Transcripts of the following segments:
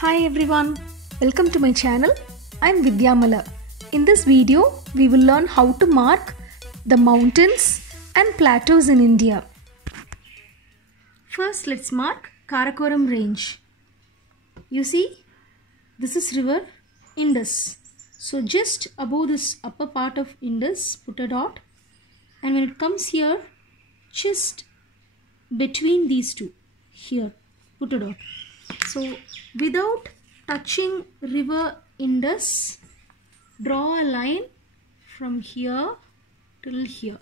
Hi everyone, welcome to my channel. I'm Vindhya. In this video, we will learn how to mark the mountains and plateaus in India. First, let's mark Karakoram range. You see, this is river Indus. So just above this upper part of Indus, put a dot. And when it comes here, just between these two, here, put a dot. So without touching river Indus, draw a line from here till here.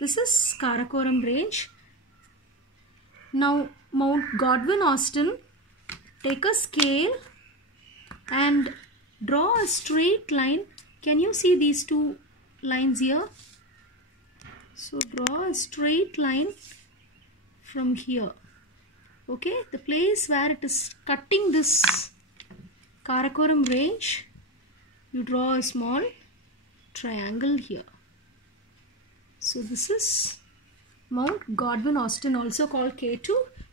This is Karakoram range. Now Mount Godwin-Austen, take a scale and draw a straight line. Can you see these two lines here? So draw a straight line from here. Okay, the place where it is cutting this Karakoram range, you draw a small triangle here. So this is Mount Godwin-Austen, also called K2,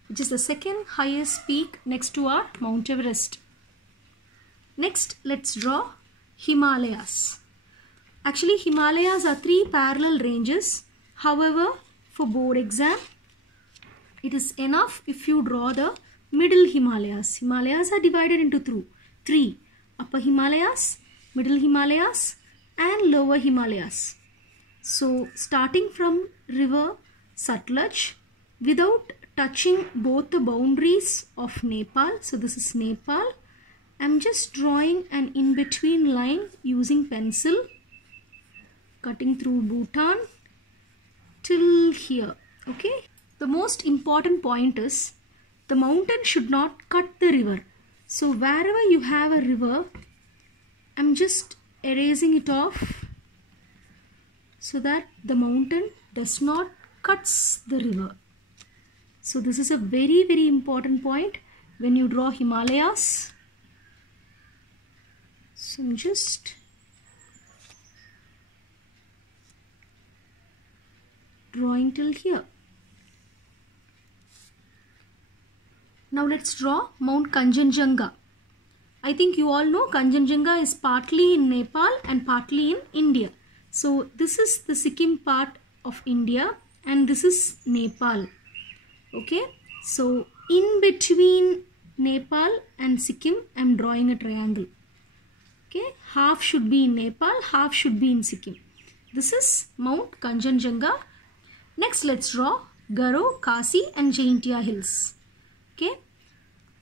which is the second highest peak next to our Mount Everest. Next, let's draw Himalayas. Actually, Himalayas are three parallel ranges. However, for board exam, it is enough if you draw the middle Himalayas. Himalayas are divided into three. Upper Himalayas, middle Himalayas and lower Himalayas. So starting from river Sutlej, without touching both the boundaries of Nepal. So this is Nepal. I am just drawing an in-between line using pencil, cutting through Bhutan till here. Okay. The most important point is the mountain should not cut the river. So wherever you have a river, I'm just erasing it off so that the mountain does not cut the river. So this is a very, very important point when you draw Himalayas. So I'm just drawing till here. Now let's draw Mount Kanchenjunga. I think you all know Kanchenjunga is partly in Nepal and partly in India. So this is the Sikkim part of India and this is Nepal. Okay. So in between Nepal and Sikkim, I am drawing a triangle. Okay. Half should be in Nepal, half should be in Sikkim. This is Mount Kanchenjunga. Next, let's draw Garo, Khasi and Jaintia hills. Okay,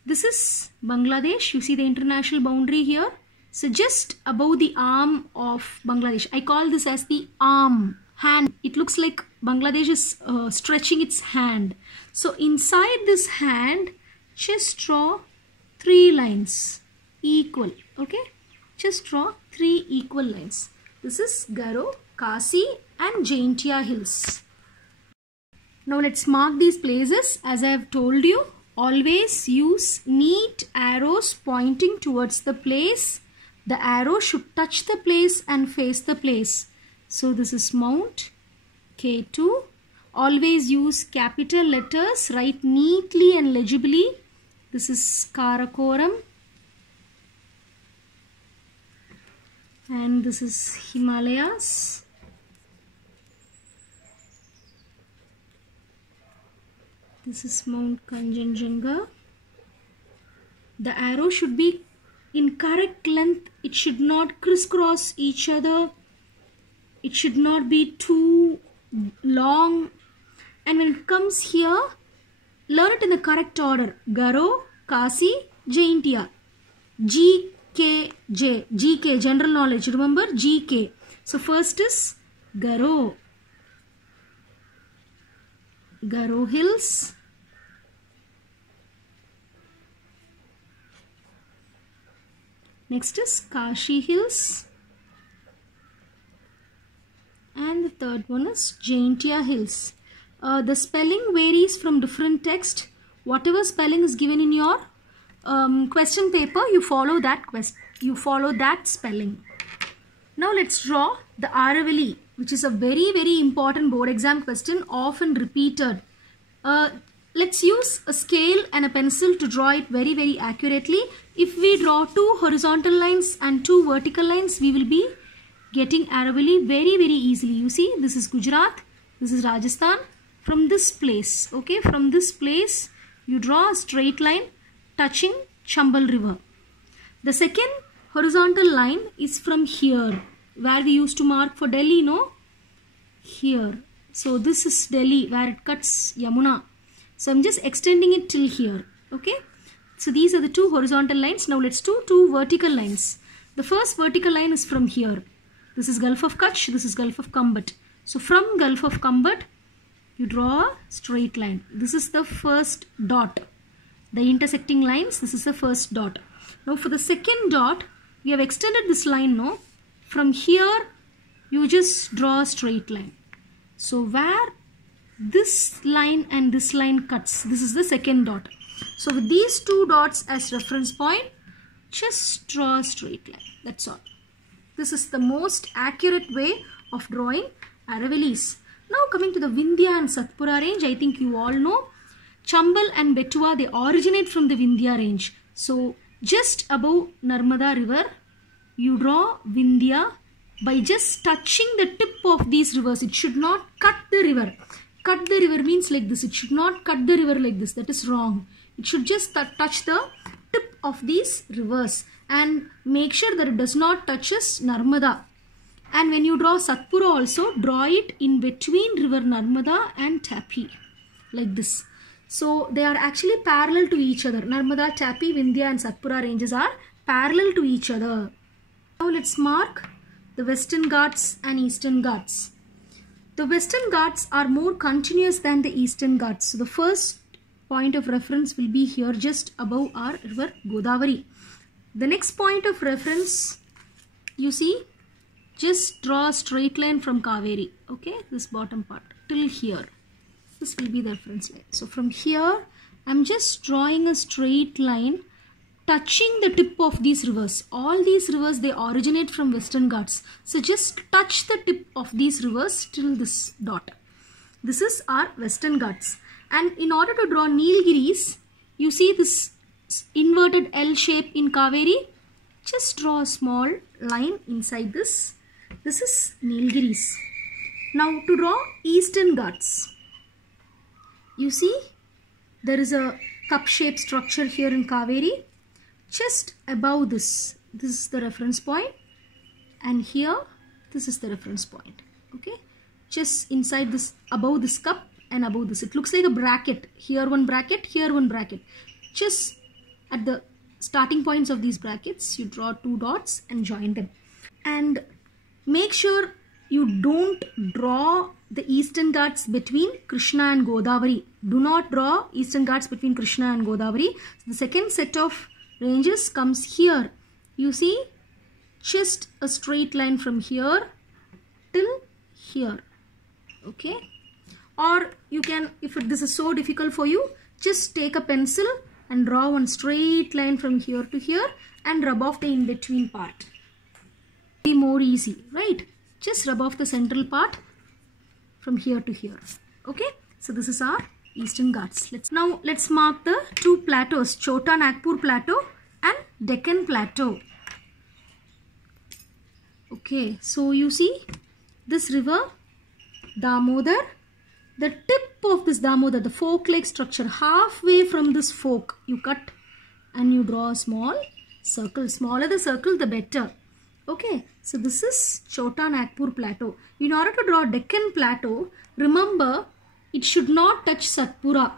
this is Bangladesh. You see the international boundary here. So just above the arm of Bangladesh, I call this as the arm, hand. It looks like Bangladesh is stretching its hand. So inside this hand, just draw three lines equal. Okay, just draw three equal lines. This is Garo, Khasi and Jaintia hills. Now let's mark these places. As I have told you, always use neat arrows pointing towards the place. The arrow should touch the place and face the place. So this is Mount K2. Always use capital letters. Write neatly and legibly. This is Karakoram. And this is Himalayas. This is Mount Kanchenjunga. The arrow should be in correct length. It should not crisscross each other. It should not be too long. And when it comes here, learn it in the correct order. Garo, Khasi, Jaintia. GKJ. GK, general knowledge. Remember GK. So first is Garo. Garo hills. Next is Kashi hills. And the third one is Jaintia hills. The spelling varies from different text. Whatever spelling is given in your question paper, you follow that spelling. Now let's draw the Aravalli, which is a very, very important board exam question, often repeated. let's use a scale and a pencil to draw it very, very accurately. If we draw 2 horizontal lines and 2 vertical lines, we will be getting Aravalli very, very easily. You see, this is Gujarat, this is Rajasthan. From this place, okay, from this place, you draw a straight line touching Chambal River. The second horizontal line is from here, where we used to mark for Delhi, no? Here. So this is Delhi, where it cuts Yamuna. So I'm just extending it till here, okay? So these are the 2 horizontal lines. Now let's do 2 vertical lines. The first vertical line is from here. This is Gulf of Kutch, this is Gulf of Kambat. So from Gulf of Kambat, you draw a straight line. This is the first dot. The intersecting lines, this is the first dot. Now for the second dot, we have extended this line, no? From here, you just draw a straight line. So where this line and this line cuts, this is the second dot. So with these 2 dots as reference point, just draw a straight line. That's all. This is the most accurate way of drawing Aravallis. Now coming to the Vindhya and Satpura range, I think you all know. Chambal and Betua, they originate from the Vindhya range. So just above Narmada river, you draw Vindhya by just touching the tip of these rivers. It should not cut the river. Cut the river means like this. It should not cut the river like this. That is wrong. It should just touch the tip of these rivers and make sure that it does not touches Narmada. And when you draw Satpura also, draw it in between river Narmada and Tapi, like this. So they are actually parallel to each other. Narmada, Tapi, Vindhya and Satpura ranges are parallel to each other. Now let's mark the Western Ghats and Eastern Ghats. The Western Ghats are more continuous than the Eastern Ghats. So the first point of reference will be here just above our river Godavari. The next point of reference, you see, just draw a straight line from Kaveri, okay, this bottom part till here. This will be the reference line. So from here, I'm just drawing a straight line touching the tip of these rivers. All these rivers, they originate from Western Ghats. So just touch the tip of these rivers till this dot. This is our Western Ghats. And in order to draw Nilgiris, you see this inverted L shape in Kaveri. Just draw a small line inside this. This is Nilgiris. Now to draw Eastern Ghats, you see there is a cup shaped structure here in Kaveri. Just above this, this is the reference point, and here this is the reference point, okay? Just inside this, above this cup and above this, it looks like a bracket. Here one bracket, here one bracket. Just at the starting points of these brackets, you draw 2 dots and join them. And make sure you don't draw the Eastern Ghats between Krishna and Godavari. Do not draw Eastern Ghats between Krishna and Godavari. The second set of ranges comes here. You see, just a straight line from here till here, okay? Or you can, if this is so difficult for you, just take a pencil and draw one straight line from here to here and rub off the in-between part. Be more easy, right? Just rub off the central part from here to here, okay? So this is our Eastern Ghats. Let's mark the 2 plateaus, Chota Nagpur Plateau and Deccan Plateau. Okay, so you see this river Damodar, the tip of this Damodar, the fork-like structure, halfway from this fork, you cut and you draw a small circle. Smaller the circle, the better. Okay, so this is Chota Nagpur Plateau. In order to draw Deccan Plateau, remember it should not touch Satpura.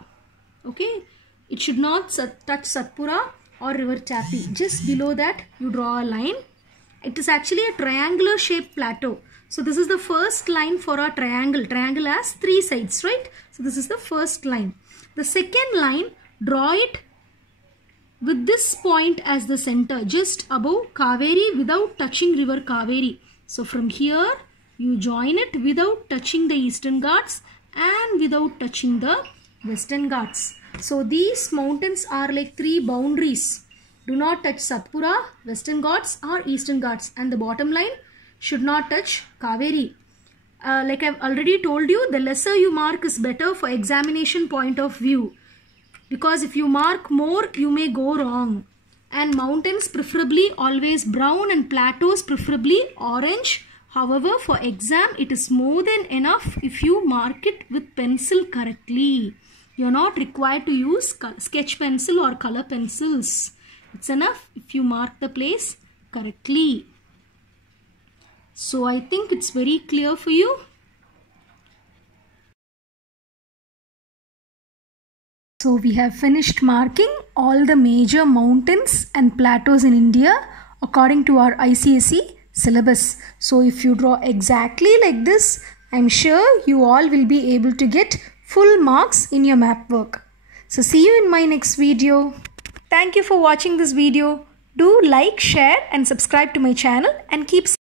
Okay, it should not touch Satpura or river Tapi. Just below that, you draw a line. It is actually a triangular shaped plateau. So this is the first line for our triangle. Triangle has 3 sides, right? So this is the first line. The second line, draw it with this point as the center, just above Kaveri without touching river Kaveri. So from here, you join it without touching the Eastern Ghats and without touching the Western Ghats. So these mountains are like 3 boundaries. Do not touch Satpura, Western Ghats or Eastern Ghats, and the bottom line should not touch Kaveri. Like I've already told you, the lesser you mark is better for examination point of view. because if you mark more, you may go wrong. And mountains preferably always brown and plateaus preferably orange. However, for exam, it is more than enough if you mark it with pencil correctly. You are not required to use sketch pencil or color pencils. It's enough if you mark the place correctly. So I think it's very clear for you. So we have finished marking all the major mountains and plateaus in India according to our ICSE syllabus. So if you draw exactly like this, I'm sure you all will be able to get full marks in your map work. So see you in my next video. Thank you for watching this video. Do like, share and subscribe to my channel and keep